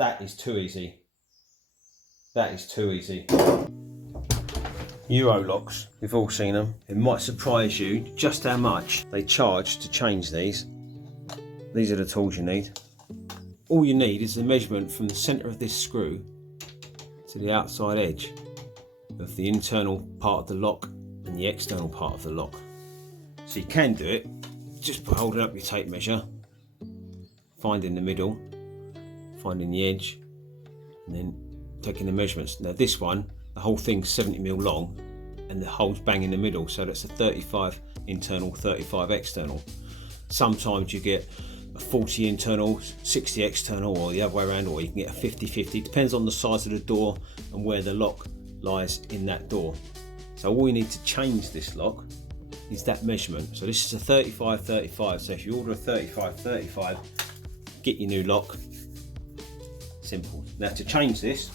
That is too easy. That is too easy. Eurolocks, we've all seen them. It might surprise you just how much they charge to change these. These are the tools you need. All you need is the measurement from the centre of this screw to the outside edge of the internal part of the lock and the external part of the lock. So you can do it just by holding up your tape measure, finding the middle, finding the edge, and then taking the measurements. Now this one, the whole thing's 70mm long and the hole's bang in the middle, so that's a 35 internal, 35 external. Sometimes you get a 40 internal, 60 external, or the other way around, or you can get a 50-50. Depends on the size of the door and where the lock lies in that door. So all you need to change this lock is that measurement. So this is a 35-35, so if you order a 35-35, get your new lock. Simple. Now to change this,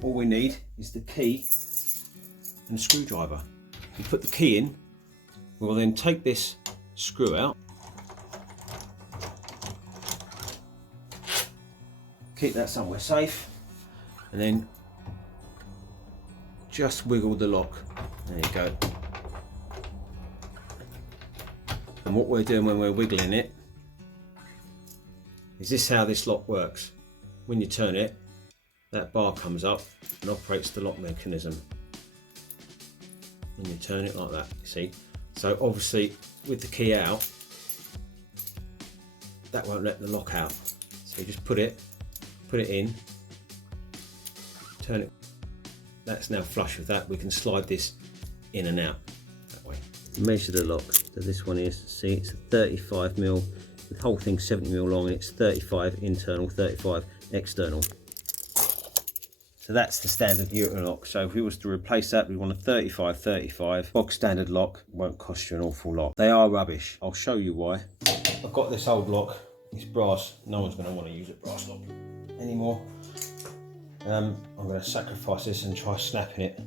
all we need is the key and a screwdriver. You put the key in, we'll then take this screw out, keep that somewhere safe, and then just wiggle the lock. There you go. And what we're doing when we're wiggling it is this how this lock works. When you turn it, that bar comes up and operates the lock mechanism. And you turn it like that, you see. So obviously with the key out, that won't let the lock out. So you just put it in, turn it. That's now flush with that. We can slide this in and out that way. Measure the lock. So this one is, see, it's a 35mm. The whole thing's 70mm long and it's 35 internal, 35 external. So that's the standard Eurolock. So if we was to replace that, we want a 35-35 bog standard lock. It won't cost you an awful lot. They are rubbish. I'll show you why. I've got this old lock. It's brass. No one's going to want to use a brass lock anymore. I'm going to sacrifice this and try snapping it.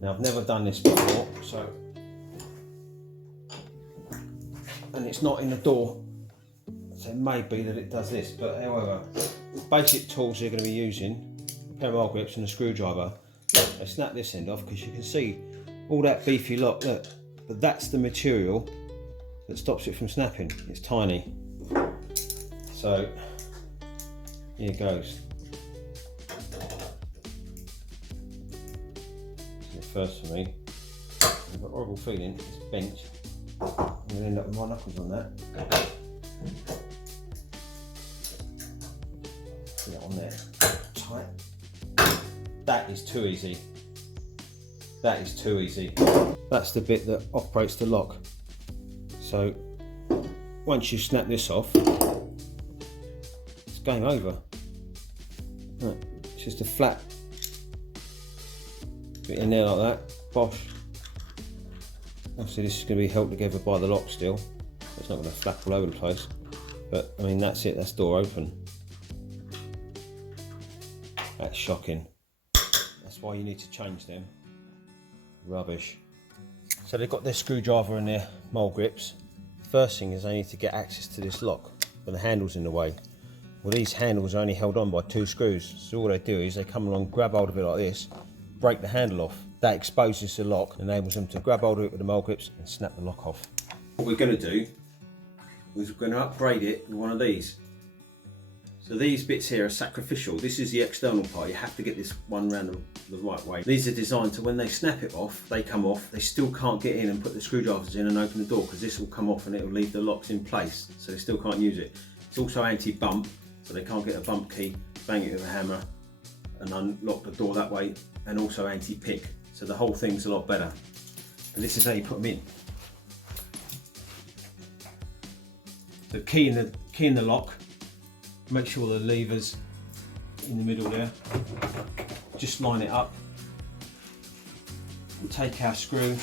Now I've never done this before, so, and it's not in the door, so it may be that it does this, but however, the basic tools you're going to be using, a pair of roll grips and a screwdriver. I snap this end off because you can see all that beefy lock, look, but that's the material that stops it from snapping. It's tiny. So here it goes. First for me, I've got a horrible feeling it's bent. I'm going to end up with my knuckles on that. Put it on there, tight. That is too easy. That is too easy. That's the bit that operates the lock. So once you snap this off, it's game over. Right, it's just a flat bit in there like that, bosh. Obviously this is going to be held together by the lock still, so it's not going to flap all over the place, but I mean that's it, that's door open. That's shocking. That's why you need to change them. Rubbish. So they've got their screwdriver and their mole grips. First thing is they need to get access to this lock, but the handle's in the way. Well, these handles are only held on by 2 screws, so all they do is they come along, grab hold of it like this, break the handle off. That exposes the lock, enables them to grab hold of it with the mole grips and snap the lock off. What we're going to do is we're going to upgrade it with one of these. So these bits here are sacrificial. This is the external part. You have to get this one round the right way. These are designed to when they snap it off, they come off. They still can't get in and put the screwdrivers in and open the door because this will come off and it will leave the locks in place. So they still can't use it. It's also anti-bump, so they can't get a bump key, bang it with a hammer and unlock the door that way, and also anti-pick. So the whole thing's a lot better. And this is how you put them in. The key in the lock. Make sure the lever's in the middle there. Just line it up. We'll take our screw.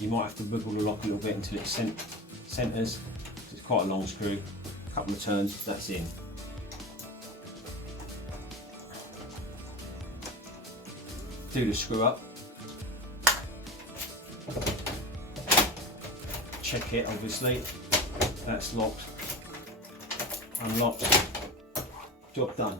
You might have to wiggle the lock a little bit until it centres. It's quite a long screw. A couple of turns, that's in. Do the screw up. Check it, obviously. That's locked. Unlocked. job done.